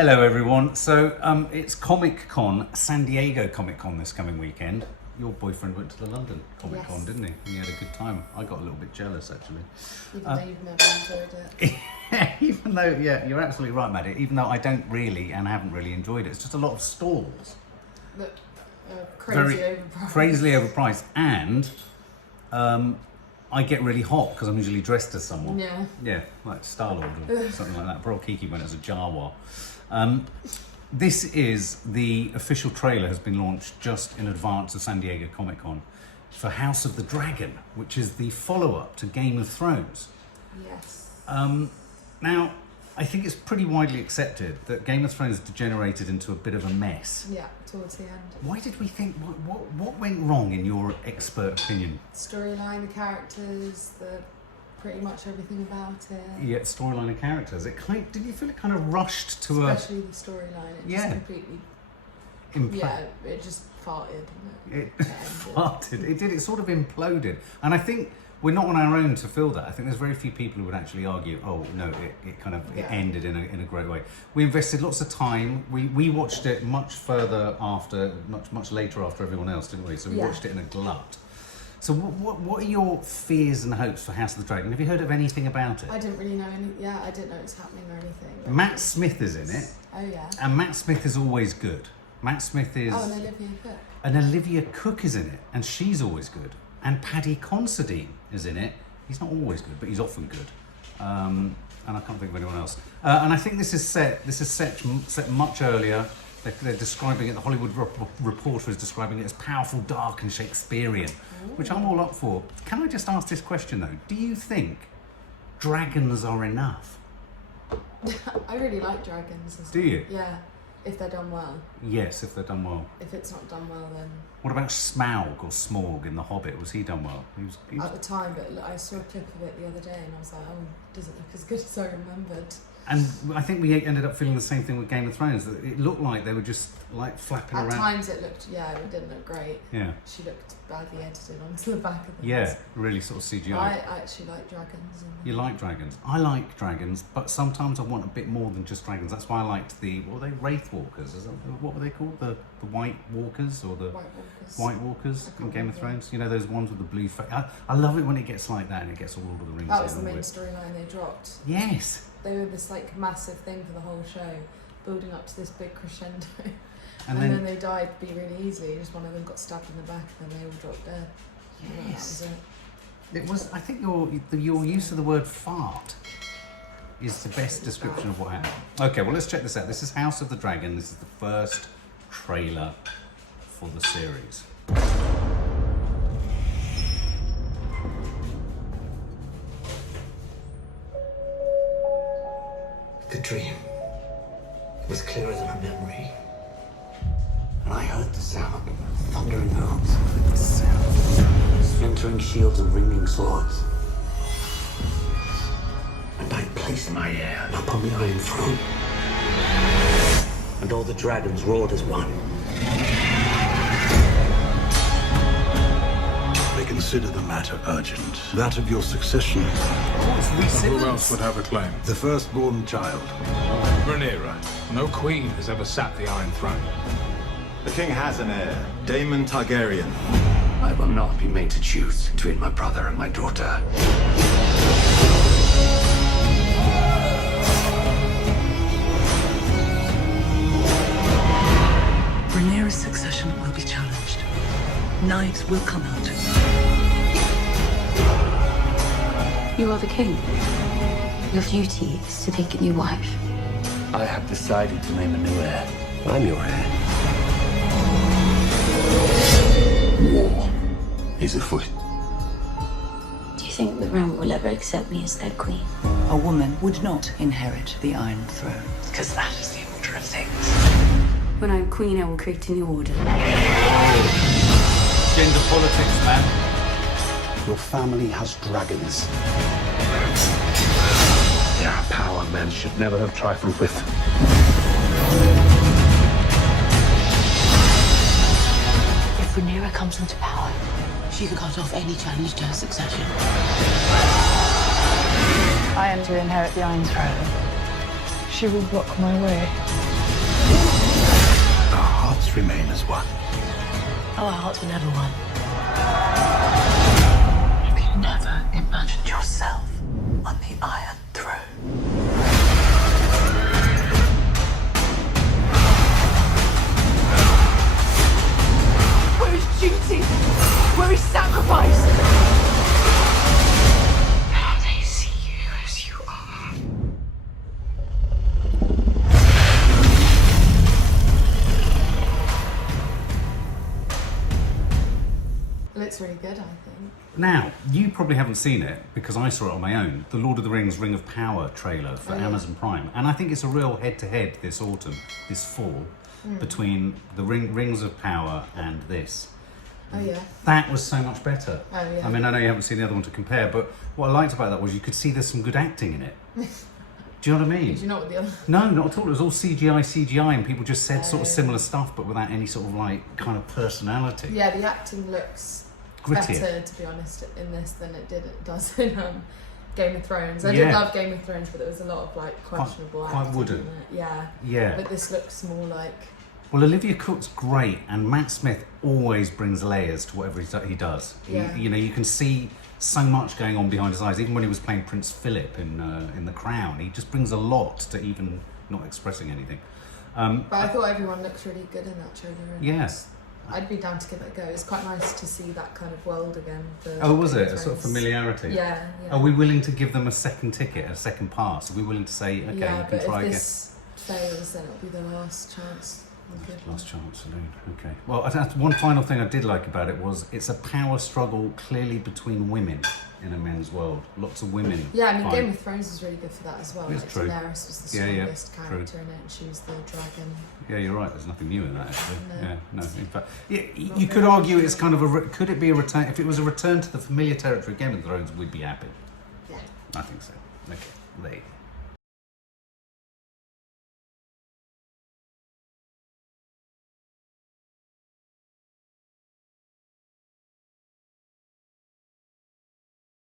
Hello everyone. So it's Comic Con, San Diego Comic Con this coming weekend. Your boyfriend went to the London Comic Con, didn't he? He had a good time. I got a little bit jealous actually. Even though you've never enjoyed it. Even though, yeah, you're absolutely right, Maddie. Even though I don't really and haven't really enjoyed it. It's just a lot of stalls. Look, Crazily overpriced. And I get really hot because I'm usually dressed as someone. Yeah. Yeah, like Star-Lord or something like that. Poor Kiki went as a Jawa. This is the official trailer has been launched just in advance of San Diego Comic Con for House of the Dragon, which is the follow-up to Game of Thrones. Yes. Now, I think it's pretty widely accepted that Game of Thrones degenerated into a bit of a mess. Yeah, towards the end. Why did we think, what went wrong in your expert opinion? Storyline, the characters, pretty much everything about it. Yeah, storyline and characters. Did you feel it kind of rushed to Especially the storyline. It just completely... it just farted. It farted. It did. It sort of imploded. And I think we're not on our own to feel that. I think there's very few people who would actually argue, oh, no, it ended in a great way. We invested lots of time. We watched it much further after, much later after everyone else, didn't we? So we watched it in a glut. So what are your fears and hopes for House of the Dragon? Have you heard of anything about it? I didn't really know I didn't know it was happening or anything. Matt Smith is in it. Oh, yeah. And Matt Smith is always good. Matt Smith is... Oh, and Olivia Cook. And Olivia Cook is in it, and she's always good. And Paddy Considine is in it. He's not always good, but he's often good. And I can't think of anyone else. And I think this is set much earlier. They're describing it, the Hollywood Reporter is describing it as powerful, dark and Shakespearean, which I'm all up for. Can I just ask this question though? Do you think dragons are enough? I really like dragons. Do you? Yeah, if they're done well. Yes, if they're done well. If it's not done well, then... What about Smaug or Smorg in The Hobbit? Was he done well? He was... At the time, but I saw a clip of it the other day and I was like, oh, doesn't look as good as I remembered. And I think we ended up feeling the same thing with Game of Thrones. That it looked like they were just like flapping around. At times it looked, it didn't look great. Yeah. She looked badly edited onto the back of the Yeah, really sort of CGI. I actually like dragons. You like dragons? I like dragons, but sometimes I want a bit more than just dragons. That's why I liked what were they? Wraith Walkers? What were they called? The White Walkers or the White Walkers in Game of Thrones? You know, those ones with the blue face. I love it when it gets like that and it gets all of the rings. That was the main storyline they dropped. Yes. They were this like massive thing for the whole show, building up to this big crescendo. And then they died really easily. Just one of them got stabbed in the back and then they all dropped dead. Yes. It was, I think your use of the word fart is the best description of what happened. Okay, well let's check this out. This is House of the Dragon. This is the first trailer for the series. The dream was clearer than a memory. And I heard the sound of thundering hooves, splintering shields and ringing swords. And I placed my heir upon the Iron Throne. And all the dragons roared as one. They consider the matter urgent. That of your succession. Who else would have a claim? The firstborn child. Rhaenyra. No queen has ever sat the Iron Throne. The king has an heir, Daemon Targaryen. I will not be made to choose between my brother and my daughter. Rhaenyra's succession will be challenged. Knives will come out. You are the king. Your duty is to take a new wife. I have decided to name a new heir. I'm your heir. War is afoot. Do you think the realm will ever accept me as their queen? A woman would not inherit the Iron Throne, because that is the order of things. When I'm queen, I will create a new order. Gender politics, man. Your family has dragons. They are a power men should never have trifled with. If Rhaenyra comes into power, she can cut off any challenge to her succession. I am to inherit the Iron Throne. She will block my way. hearts remain as one. Our hearts were never one. Have you never imagined yourself on the Iron Throne? Where is duty? Where is sacrifice? Now they see you as you are. It looks really good, I think. Now, you probably haven't seen it because I saw it on my own. The Lord of the Rings Ring of Power trailer for Amazon Prime. And I think it's a real head-to-head this autumn, this fall, between the Rings of Power and this. Oh yeah. That was so much better. Oh, yeah. I mean, I know you haven't seen the other one to compare, but what I liked about that was you could see there's some good acting in it. Do you know what I mean? Did you know what the other? No, not at all. It was all CGI, and people just said sort of similar stuff, but without any sort of like kind of personality. Yeah, the acting looks Grittier. better, to be honest, in this than it does in Game of Thrones. I Yeah. did love Game of Thrones, but there was a lot of like questionable quite acting wooden. in it. Yeah. Yeah. But this looks more like. Well, Olivia Cook's great, and Matt Smith always brings layers to whatever he does. Yeah. You know, you can see so much going on behind his eyes. Even when he was playing Prince Philip in The Crown, he just brings a lot to even not expressing anything. But I thought everyone looked really good in that trailer. And Yes. I'd be down to give it a go. It's quite nice to see that kind of world again. For Oh, was Game it? of A sort of Thrones. familiarity? Yeah, yeah. Are we willing to give them a second ticket, a second pass? Are we willing to say, okay, yeah, you but can if try again? this fails, then it'll be the last chance. Last chance saloon. Okay. Well, one final thing I did like about it was it's a power struggle clearly between women in a men's world. Lots of women. Yeah, I mean, fight. Game of Thrones was really good for that as well. It's Like true. Daenerys was the Yeah, yeah, strongest true. character in it, and she was the dragon. Yeah, you're right. There's nothing new in that, actually. No. Yeah, no. In fact, yeah, Not you could very argue much. it's kind of a. Could it be a return? If it was a return to the familiar territory of Game of Thrones, we'd be happy. Yeah. I think so. Okay. There you go.